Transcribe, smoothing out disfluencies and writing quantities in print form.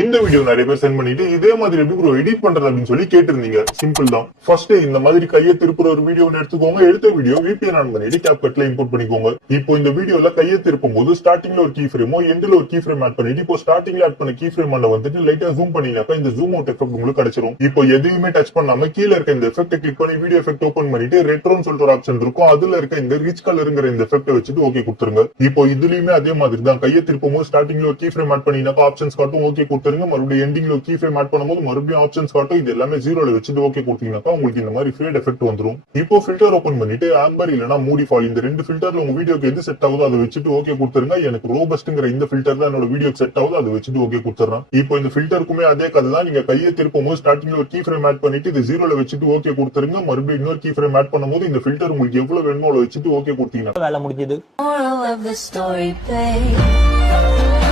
இந்த வீடியோ நிறைய பேர் சென்ட் பண்ணிட்டு இதே மாதிரி எப்படி ப்ரோ எடிட் பண்றது அப்படின்னு சொல்லி கேட்டிருந்தீங்க. சிம்பிள் தான். ஃபர்ஸ்ட் இந்த மாதிரி கையை திருப்புற ஒரு வீடியோ எடுத்துக்கோங்க. எடுத்த வீடியோ VPN ஆன் பண்ணிட்டு CapCutல இம்போர்ட் பண்ணிக்கோங்க. இப்போ இந்த வீடியோல கையை திருப்பும் போது ஸ்டார்டிங்ல ஒரு கீ ஃப்ரேமோ எண்ட்ல ஒரு கீ ஃப்ரேம் ஆட் பண்ணிட்டு இப்போ ஸ்டார்டிங்ல ஆட் பண்ண கீ ஃப்ரேம் வந்துட்டு லைட்டா ஜூம் பண்ணினாக்கா இந்த ஜூம் அவுட் எஃபெக்ட் உங்களுக்கு கிடைச்சிரும். இப்போ எதையுமே டச் பண்ணாம கீழே இருக்க இந்த எஃபெக்ட் கிளிக் பண்ணி வீடியோ எஃபெக்ட் ஓபன் பண்ணிட்டு ரெட்ரோன்னு சொல்லிட்டு ஒரு ஆப்ஷன் இருக்கும். அதுல இருக்க இந்த ரிச் கலருங்கிற இந்த எஃபெக்ட் வச்சுட்டு ஓகே கொடுத்துருங்க. இப்போ இதுலயுமே அதே மாதிரி தான். கையை திருப்பும் போது ஸ்டார்டிங்ல ஒரு கீ ஃப்ரேம் ஆட் பண்ணினாக்கா ஆப்ஷன்ஸ் காட்டும், ஓகே கொடுத்துருங்க. மறுபடியும் எண்டிங்ல கீ ஃப்ரேம் ஆட் பண்ணும்போது மறுபடியும் ஆப்ஷன்ஸ் காட்டும். இது எல்லாமே ஜீரோல வச்சுட்டு ஓகே கொடுத்தீங்கன்னாக்கா உங்களுக்கு இந்த மாதிரி ஃபேட் எஃபெக்ட் வந்துரும். இப்போ ஃபில்டர் ஓபன் பண்ணிட்டு ஆம்பர் இல்லனா மூடி ஃபால் இந்த ரெண்டு ஃபில்டர்ல உங்க வீடியோக்கு எது செட் ஆகுதோ அதை வச்சுட்டு ஓகே கொடுத்துருங்க. எனக்கு ரோபஸ்ட்ங்கிற இந்த ஃபில்டர் தான் என்னோட வீடியோக்கு செட் ஆகுது, அதை வச்சுட்டு ஓகே கொடுத்துறேன். இப்போ இந்த ஃபில்டருக்குமே அதே கதை தான். நீங்க கையை திருப்பும் போது ஸ்டார்டிங்ல ஒரு கீ ஃப்ரேம் ஆட் பண்ணிட்டு இது ஜீரோல வச்சுட்டு ஓகே கொடுத்துருங்க. மறுபடியும் இன்னொரு கீ ஃப்ரேம் ஆட் பண்ணும்போது இந்த ஃபில்டர் உங்களுக்கு எவ்வளவு வேணுமோ அதை வச்சுட்டு ஓகே கொடுத்தீங்கன்னா வேலை முடிஞ்சது. Moral of the story, babe.